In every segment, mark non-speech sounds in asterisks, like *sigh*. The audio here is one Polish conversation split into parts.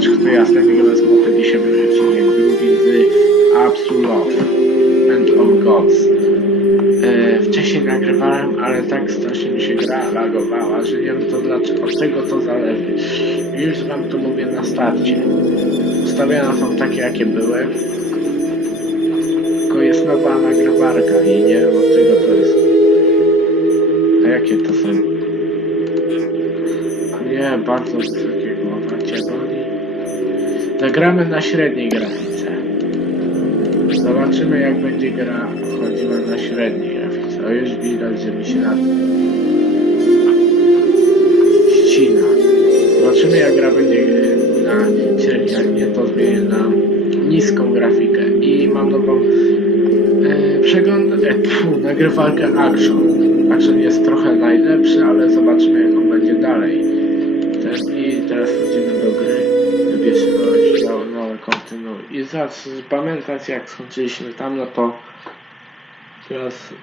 czy kto jasne, nie bez głupi, dzisiaj będzie odcinek drugi z Absolute and of Gods. E, wcześniej nagrywałem, ale tak strasznie mi się gra lagowała, że nie wiem to dlaczego, od tego to zależy. Już wam to mówię na starcie. Ustawienia są takie jakie były. Tylko jest nowa nagrywarka i nie wiem od czego to jest. A jakie to są? Nie, bardzo Zagramy na średniej grafice. Zobaczymy jak będzie gra chodziła na średniej grafice. O już widać, że mi się na ścina. Zobaczymy jak gra będzie e, na średniej, nie to zmienię na niską grafikę. I mam nową e, przegląd, e, pfu, Action. Action jest trochę najlepszy, ale zobaczymy jak on będzie dalej. I teraz wchodzimy kontynuuj. I zaraz pamiętać jak skończyliśmy tam, no to teraz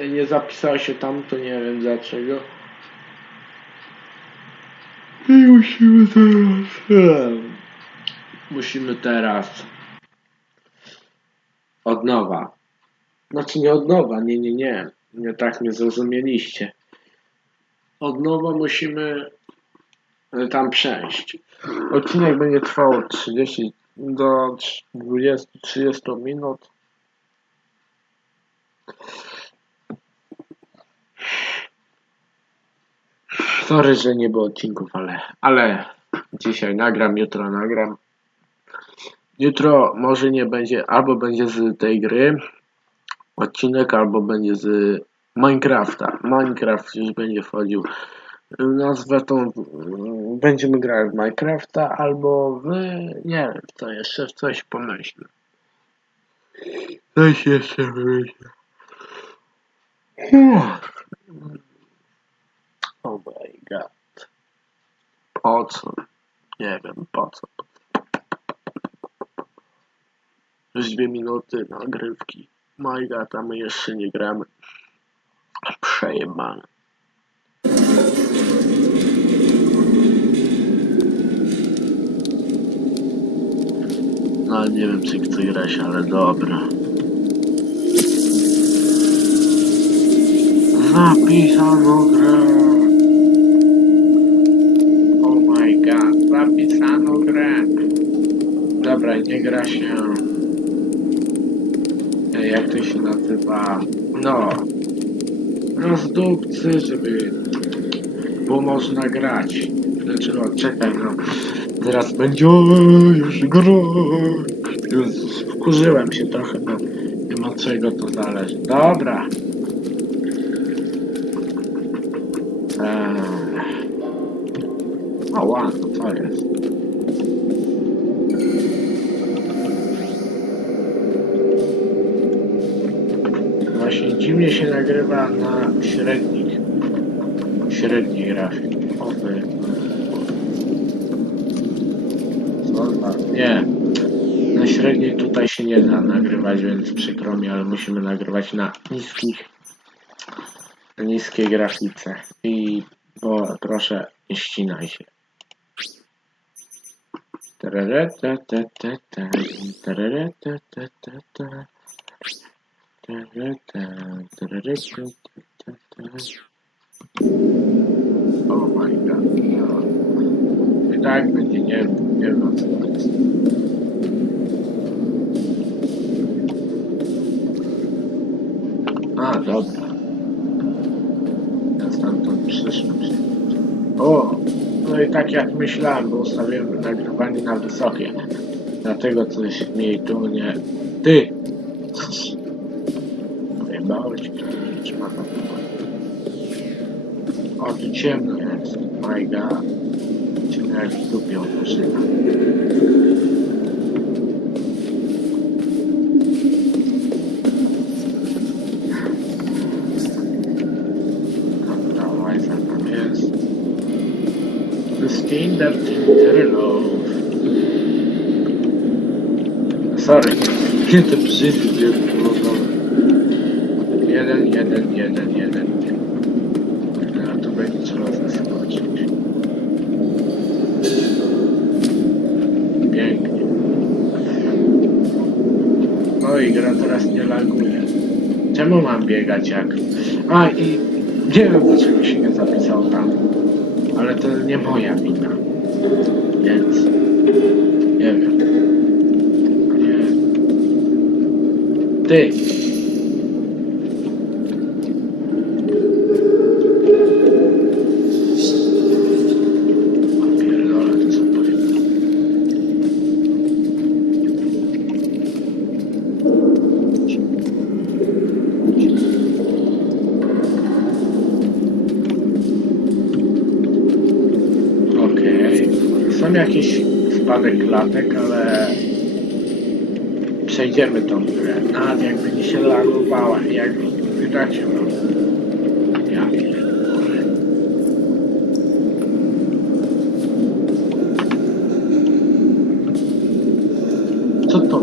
yy, nie zapisało się tam, to nie wiem dlaczego. I musimy teraz. em, Musimy teraz. Od nowa. Znaczy nie od nowa, nie, nie, nie. Nie tak mnie zrozumieliście. Od nowa musimy y, tam przejść. Odcinek będzie trwał 30 do 20-30 minut. Sorry, że nie było odcinków, ale, ale dzisiaj nagram, jutro nagram. Jutro może nie będzie, albo będzie z tej gry odcinek, albo będzie z Minecrafta. Minecraft już będzie wchodził nazwę tą mm, będziemy grać w Minecrafta albo w nie wiem co jeszcze coś pomyślę. Coś jeszcze wymyślę. Oh my god. Po co? Nie wiem po co. Już dwie minuty nagrywki. My god, a my jeszcze nie gramy. Przejebane. Nie wiem czy chcę grać, ale dobra. Zapisano grę. Oh my god, zapisano grę. Dobra, nie gra się. Jak to się nazywa? No. Rozdupcy, żeby było można grać. Znaczy, no, czekaj, no. Teraz będzie już gra. Wkurzyłem się trochę, bo nie od czego to zależy. Dobra. Eee. O, ładno, to jest. Właśnie dziwnie się nagrywa na średnich. Średniej grafik. O, wy. Nie. Na średniej tutaj się nie da nagrywać, więc przykro mi, ale musimy nagrywać na niskich niskiej grafice. I bo proszę nie ścinaj się. Oh my god. I tak będzie, nie, jest. A, dobra. Ja stamtąd przyszłem się. O! No i tak jak myślałem, bo ustawiłem nagrywanie na wysokie. Dlatego coś mi tu nie... Ty! Pojebało ci to, nie trzyma tam. O, tu ciemno jest. My god. Ciemno jak w dupie otworzyna. Dobra, łajza tam jest. Standard Interlove. Sorry, nie to przycisk jest wylogowy. Jeden, jeden, jeden, jeden. A to będzie trzeba zasypać. O, i gra teraz nie laguje. Czemu mam biegać jak... A, i nie wiem, dlaczego się nie zapisał tam. Ale to nie moja wina. Więc... Nie wiem. Nie. Ty! Pierdolę, to są pojemne. Okej. Są jakieś spadek klatek, ale przejdziemy tą grę. Nawet jakby nie się lagowała, jak wydacie no. Ja pierdolę. Co to?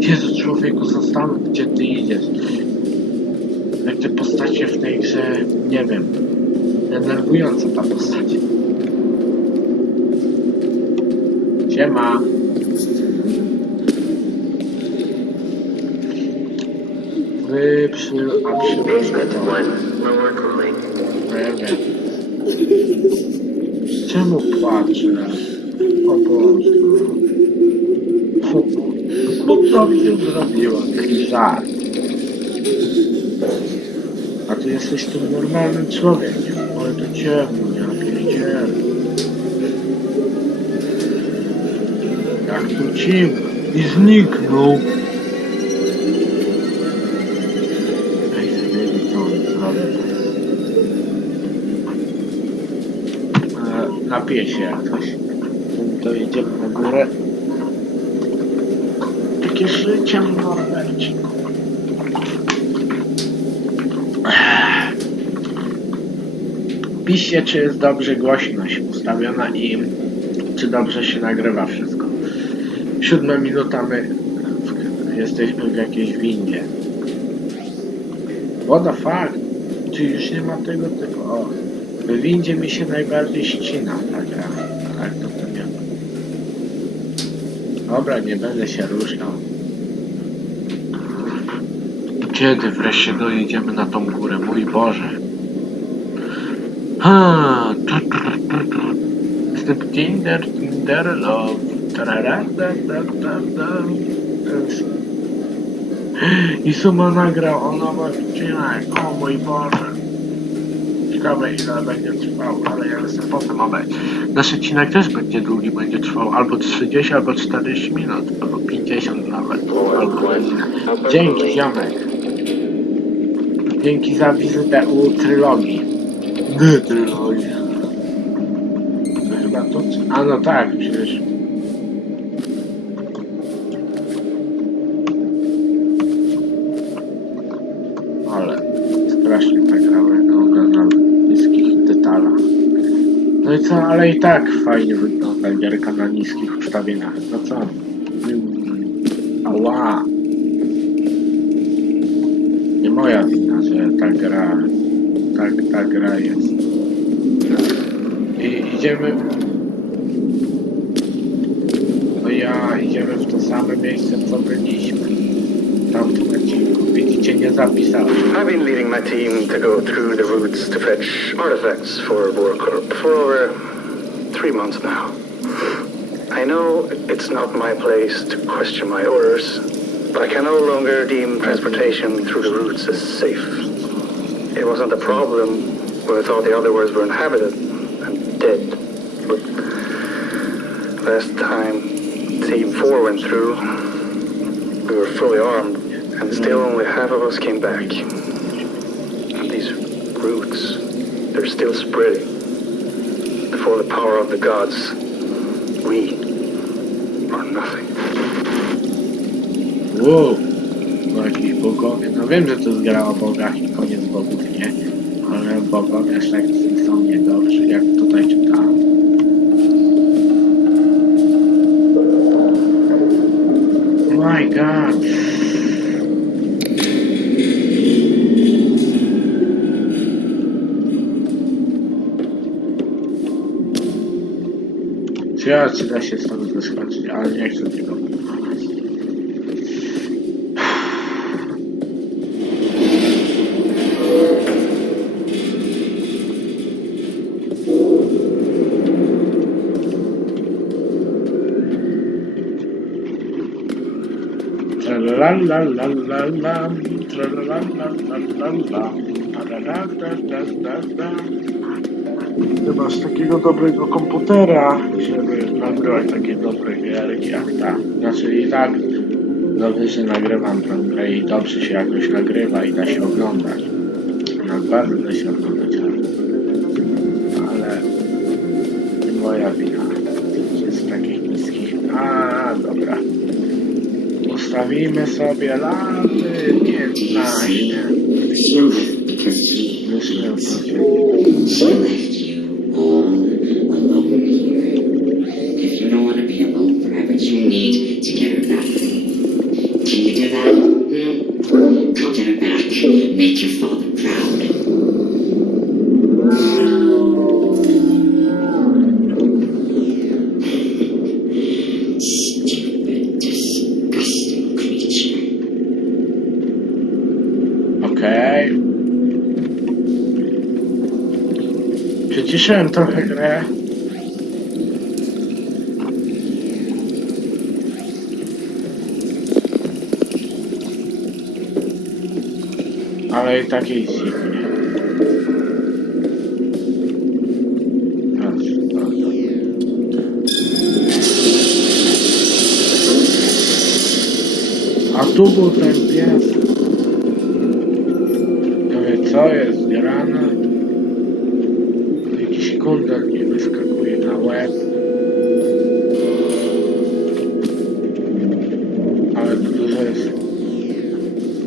Jezu, człowieku, zastanów, gdzie ty idziesz. Jak te postacie w tej grze, nie wiem, denerwująca ta postać. Siema. Wy przy... a przy... Basement one, lower cooling. Nie wiem. Czemu płaczesz? O Boże. Fu, No co mi się zrobiło? Taki żart. A ty jesteś tym normalnym człowiekiem. Ale to ciemno, ja pierdzielę. Jak tu ciemno. I zniknął. Ej, nie co on zrobił. E, Napiję się jakoś. To idziemy na górę. W Norberciku. Piszcie, czy jest dobrze głośność ustawiona i czy dobrze się nagrywa wszystko. Siódma minuta my jesteśmy w jakiejś windzie. What the fuck? Czy już nie ma tego typu? O, w windzie mi się najbardziej ścina ta gra. Tak to pewnie. Dobra, nie będę się ruszał. Kiedy wreszcie dojedziemy na tą górę? Mój Boże. Ha, Tinder, Tinder, love. I Suma nagrał o nowy odcinek. O mój Boże. Ciekawe ile będzie trwał, ale ja jestem potem obejrzeć. Nasz odcinek też będzie długi, będzie trwał albo 30, albo 40 minut, albo 50 nawet. Albo godzinę. Dzięki, ziomek. Dzięki za wizytę u trylogii. Nie, trylogia. To chyba to... A no tak, przecież... Ale strasznie ta gra wygląda na niskich detalach. No i co, ale i tak fajnie wygląda gierka na niskich ustawieniach. No co? Ała! Nie moja I idziemy... No ja idziemy w to same miejsce, co byliśmy. Tamtym odcinku. Widzicie, nie zapisałem. I've been leading my team to go through the routes to fetch artifacts for Warcorp for over three months now. I know it's not my place to question my orders, I can no longer deem transportation through the routes as safe. It wasn't a problem when I thought the other worlds were inhabited and dead. But last time Team 4 went through, we were fully armed, and still only half of us came back. And these roots, they're still spreading. Before the power of the gods, we are nothing. Wow, no jakiś bogowie. No wiem, że to jest gra o bogach i koniec bogów, nie? Ale bogowie aż tak są niedobrzy, jak tutaj czytałem. My god. Ciekawe, czy da się stąd wyskoczyć, ale nie chcę tego. Tralalalalalam, tralalalalalam, tararararararara. Chyba z takiego dobrego komputera, żeby nagrywać takie dobre gierki jak ta. Znaczy i tak dobrze, że nagrywam tę grę i dobrze się jakoś nagrywa i da się oglądać. No bardzo da się oglądać, ale, moja wina. Z takich niskich. A, dobra. Ustawimy sobie laty 15. Już, Przyciszyłem trochę grę. Ale i tak jest trzy. A tu był ten pies. Co jest grane? Kundel mi wyskakuje na łeb. Ale tu dużo jest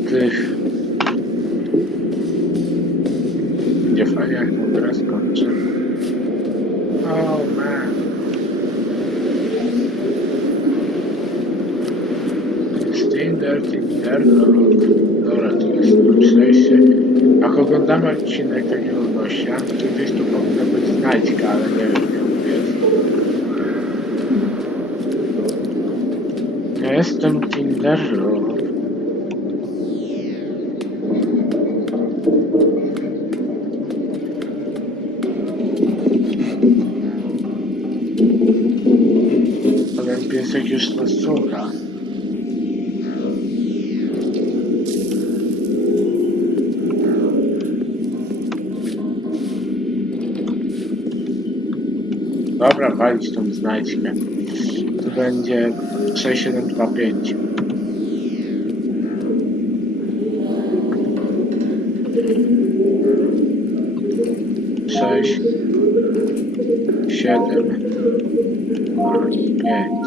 tych... Będzie fajnie jak tą grę skończymy. Oh man. Tinder, Tinder, no. Dobra, to jest przejście. Jak oglądamy odcinek takiego gościa, to gdzieś tu powinna być znajdźka, ale nie wiem gdzie on jest. Jestem Tinderlu. Ten piesek już nas słucha. Dobra, walić tą znajdźkę. Będzie 6725. Sześć, siedem, pięć.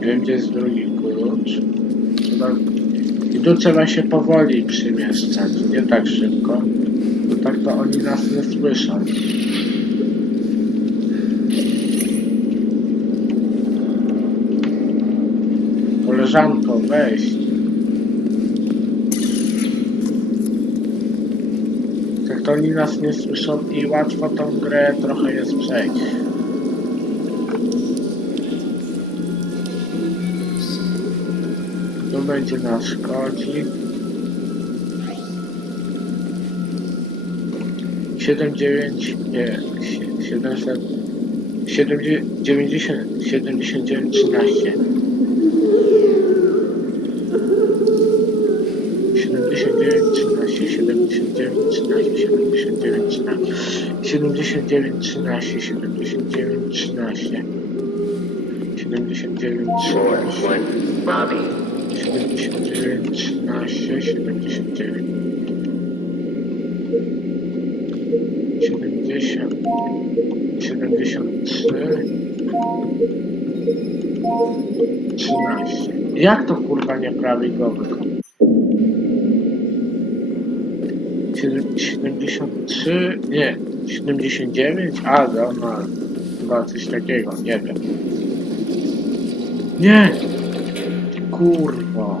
Wiem, gdzie jest drugi klucz. Chyba... I tu trzeba się powoli przymieszczać, nie tak szybko. Bo tak to oni nas nie słyszą. Koleżanko, weź. Tak to oni nas nie słyszą i łatwo tą grę trochę jest przejść. Tu będzie nasz kodzik. 79, nie, 700, 70, 90, 79, 13. 79, 13, 79, 13, 79, 13, 79, 13, 79, 13, 79, Four, 13, one, Bobby. 79, 13, 79. 70, 73, 13. Jak to kurwa nieprawidłowy? Siedem- 73, nie, 79, a no, no, chyba coś takiego, nie wiem. Nie! Kurwa.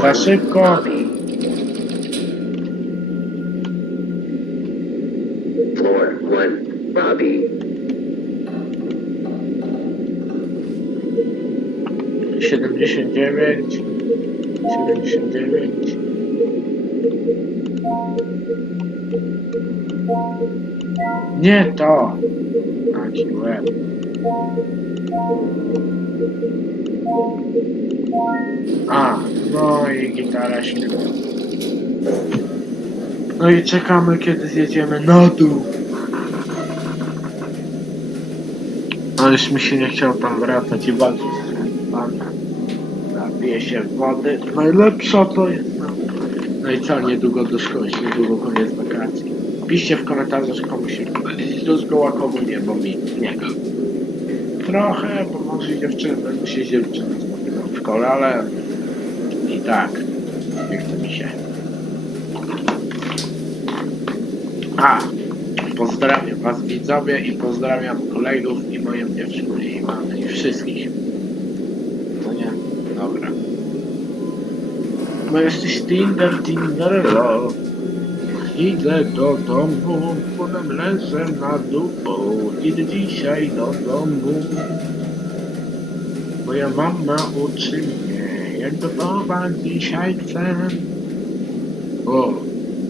Za szybko. 79, 79. Nie to! Taki łeb. A, no i gitara się No i czekamy, kiedy zjedziemy na dół. No już mi się nie chciał tam wracać i walczyć się wody. Najlepsza to jest. No. no i co, niedługo do szkoły, niedługo koniec wakacji. Piszcie w komentarzach komu się Śluzgo komu nie, bo mi nie. Trochę, bo może dziewczyny będą się spotykał w szkole, ale i tak nie chce mi się. A, pozdrawiam was widzowie i pozdrawiam kolegów i moją dziewczynę i mamę i wszystkich. No nie? Dobra. Bo jesteś Tinder, Tinder, lol. Idę do domu, potem leżę na dupu. Idę dzisiaj do domu. Moja mama uczy mnie, jak gotować dzisiaj chcę. O,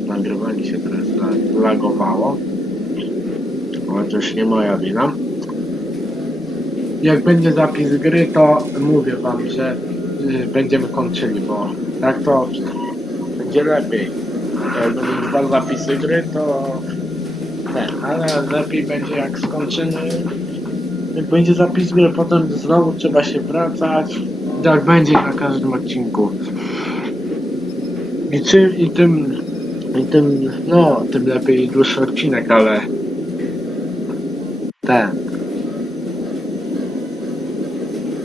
nagrywanie się teraz la- lagowało. Chociaż nie moja wina. Jak będzie zapis gry, to mówię wam, że y, będziemy kończyli, bo tak to będzie lepiej. Jak będą dwa zapisy gry, to ten, ale lepiej będzie jak skończymy. Jak będzie zapis gry, potem znowu trzeba się wracać. Tak będzie na każdym odcinku. I i tym, i tym, no, tym lepiej dłuższy odcinek, ale ten.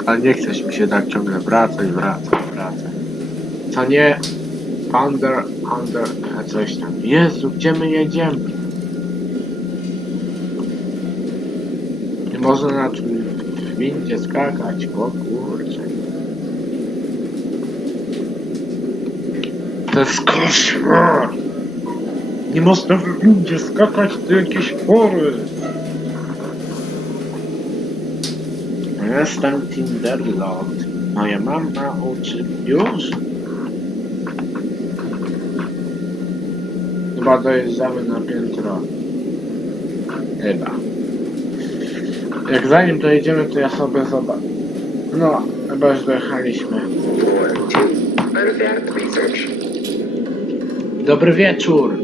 Ale nie chcesz mi się tak ciągle wracać, wracać. Co nie? Under, under, a coś tam. Jezu, gdzie my jedziemy? Nie można na windzie skakać, o kurczę. To jest koszmar! Nie można w windzie skakać do jakiejś pory! Jestem Tinderlord. Moja mama uczy już? Chyba dojeżdżamy na piętro. Chyba. Jak zanim dojedziemy, to ja sobie zobaczę. No, chyba już dojechaliśmy. Dobry wieczór.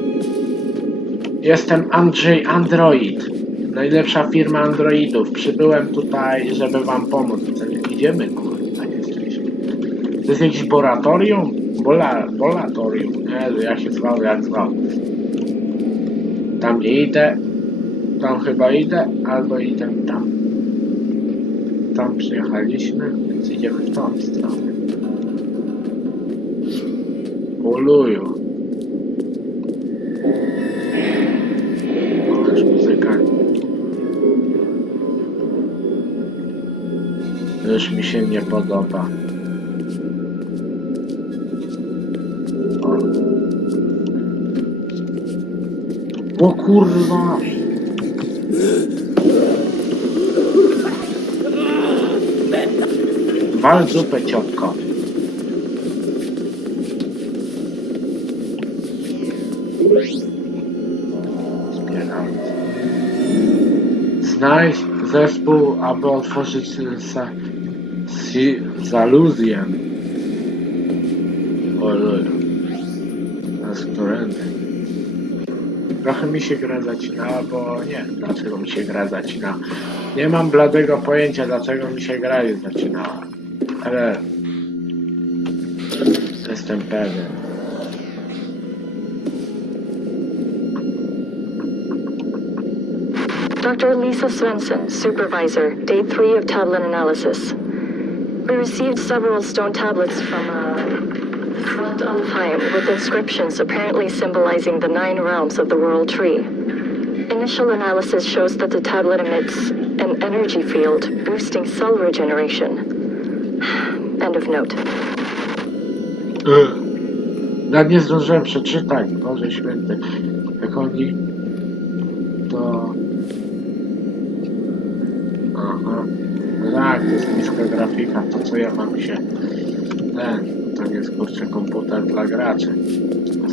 Jestem Andrzej Android. Najlepsza firma Androidów. Przybyłem tutaj, żeby wam pomóc. Idziemy, kurwa, jesteśmy. To jest jakieś boratorium? Bola, bolatorium. Nie, jak się zwał, jak zwał. Tam idę. Tam chyba idę, albo idę tam. Tam przyjechaliśmy, więc idziemy w tą stronę. Uluju. O, już muzyka. Już mi się nie podoba. O, kurwa! Wal zupę, ciotko. Znajdź zespół, aby otworzyć sa, si. Trochę mi się gra zacina, bo nie, dlaczego mi się gra zacina. Nie mam bladego pojęcia, dlaczego mi się gra nie zaczynała. Ale jestem pewien. Dr. Lisa Svensson, supervisor, day three of tablet analysis. We received several stone tablets from uh, Front Alfheim with inscriptions apparently symbolizing the nine realms of the world tree. Initial analysis shows that the tablet emits an energy field boosting cell regeneration. *sighs* End of note. Ja nie zdążyłem przeczytać, Boże Święty. Jak oni to. No tak, to jest niska grafika, to co ja mam się... Ten, jest kurczę komputer dla graczy.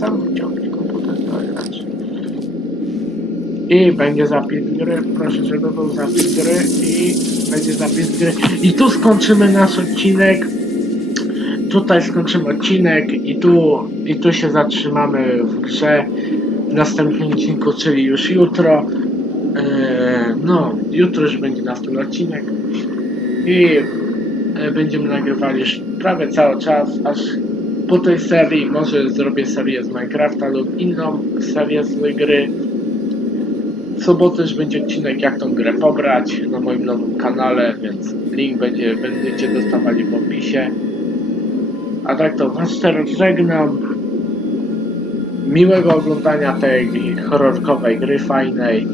Sam ciągnie komputer dla graczy. I będzie zapis gry, proszę, żeby był zapis gry i będzie zapis gry. I tu skończymy nasz odcinek. Tutaj skończymy odcinek i tu, i tu się zatrzymamy w grze w następnym odcinku, czyli już jutro. Eee, no, jutro już będzie następny odcinek i będziemy nagrywali prawie cały czas, aż po tej serii może zrobię serię z Minecrafta lub inną serię z gry. W sobotę już będzie odcinek jak tą grę pobrać na moim nowym kanale, więc link będzie, będziecie dostawali w opisie. A tak to was teraz żegnam. Miłego oglądania tej horrorkowej gry fajnej.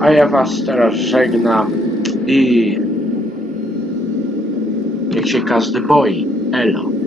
A ja was teraz żegnam i niech się każdy boi. Elo.